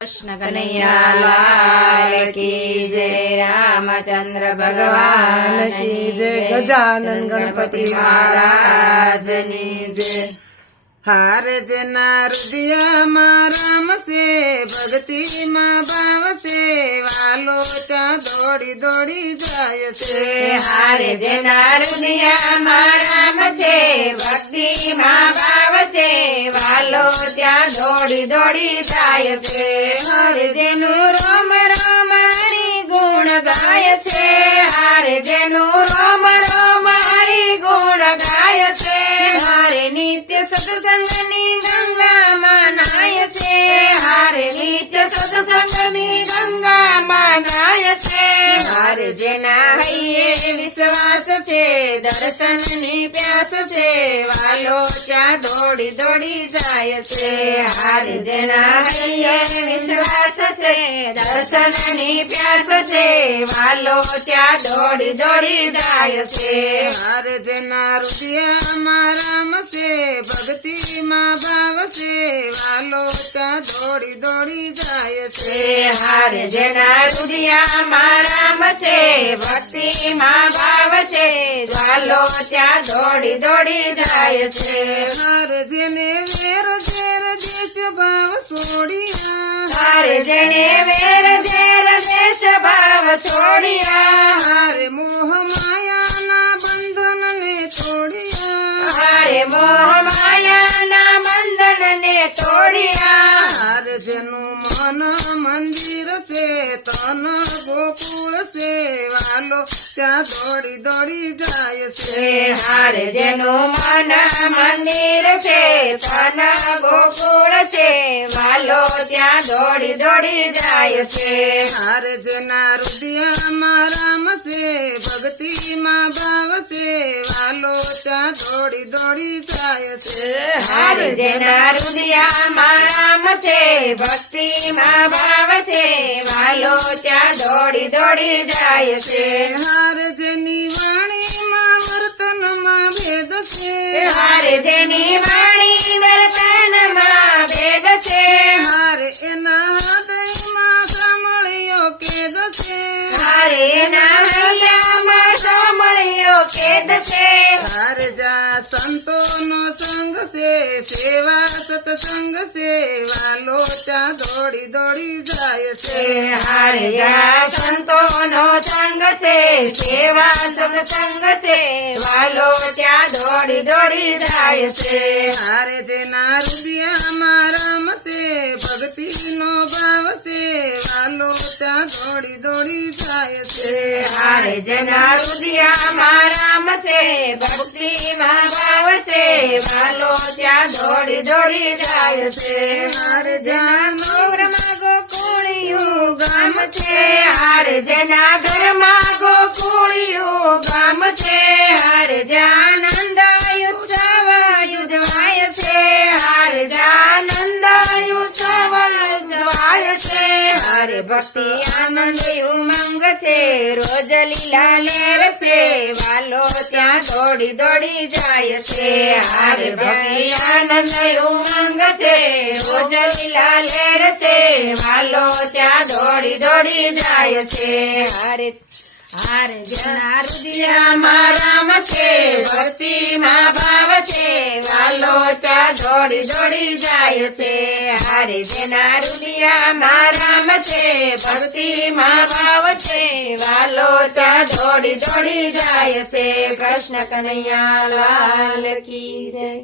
कृष्ण कन्हैया लाल की जय। रामचंद्र भगवान की जय। गजानन गणपति महाराज की जय। हार जना हृदय माँ राम से भक्ति माँ भाव से वालो चा दौड़ी दौड़ी जाय से। हार जना हृदय माँ राम छे भक्ति माँ भाव छे वालो त्या दौड़ी दौड़ी जाय छे। हर जेनु रोम रोम हरि गुण गाय छे। हर जेनु रोम रोम हरि गुण गाय छे। हरे नित्य सत्संगनी गंगा मनाय छे। हरे नित्य सत्संगनी गंगा मनाय छे। हरे जेना हइये विश्वास छे दर्शननी प्यास छे वालो त्या दौड़ी दौड़ी जाय छे। हरे जेना हइये विश्वास छे दर्शननी प्यास छे वालो त्या दौड़ी दौड़ी जाय छे। हार जना हृदय माँ राम से भक्ति माँ भाव से वालो चा दौड़ी दौड़ी जाय से। हार जना हृदय माँ राम छे भक्ति माँ भाव छे वालो त्या दौड़ी दौड़ी जाय छे। हार जने वेर जेर देश भाव छोड़िया। हार जने वेर जेर देश भाव छोड़िया। हार मोह माया ना बंधन ने तोड़िया। हारे मोह माया ना बंधन ने तोड़िया। हार जनु मन मंदिर से तन गोकुल से वालो त्या दौड़ी दौड़ी जाय से। हार जेनु मन मंदिर छे तन गोकुल छे वालो त्या दौड़ी दौड़ी जाय छे। हार जना हृदय माँ राम से भक्ति माँ भाव से वालो त्या दौड़ी दौड़ी जाय से। हार जना हृदय माँ राम छे भक्ति माँ भाव छे वालो त्या दौड़ी दौड़ी जाय छे। हार जनी वाणी माँ वर्तन माँ भेद से। हार जेनी वाणी वर्तन माँ भेद छे। हार एना हृदय माँ सामळियो केद से। हारे ना हृदय माँ सामळियो केद छे। हार जा संतो नो संग से सेवा सत्संग से वालो चा दौड़ी दौड़ी जाय से। हार जा संतो नो संग से सेवा सत्संग से वालो त्या दौड़ी दौड़ी जाय छे। हार जना हृदय माँ राम से भक्ति नो भाव से वालो चा दौड़ी दौड़ी जाय से। हार जना हृदय माँ राम से भक्ति माँ भाव से वालो त्या दौड़ी दौड़ी जाय छे। हार जानो घरमा गोकुळिયું ગામ છે। હાર જેના ઘરમાં ગોકુળિયું ગામ છે। હાર જાનંદ ઉત્સવ ઉજવાય છે। હાર જાનંદ ઉત્સવ ઉજવાય છે। હારે ભક્તિ આનંદ ઉમંગ છે રોજ લીલા લેર છે વાલો ત્યાં દોડી દોડી જાય છે। હારે ભક્તિ આનંદ ઉમંગ છે રોજ લીલા લેર છે વાલો ત્યાં દોડી દોડી જાય છે। હારે હાર जना हृदय माँ राम छे भक्ति माँ भाव छे वालो त्या दौड़ी दौड़ी जाय छे। हारे जना हृदय माँ राम छे भक्ति माँ भाव छे वालो त्या दौड़ी दौड़ी जाय छे। कृष्ण कन्हैया लाल की जय।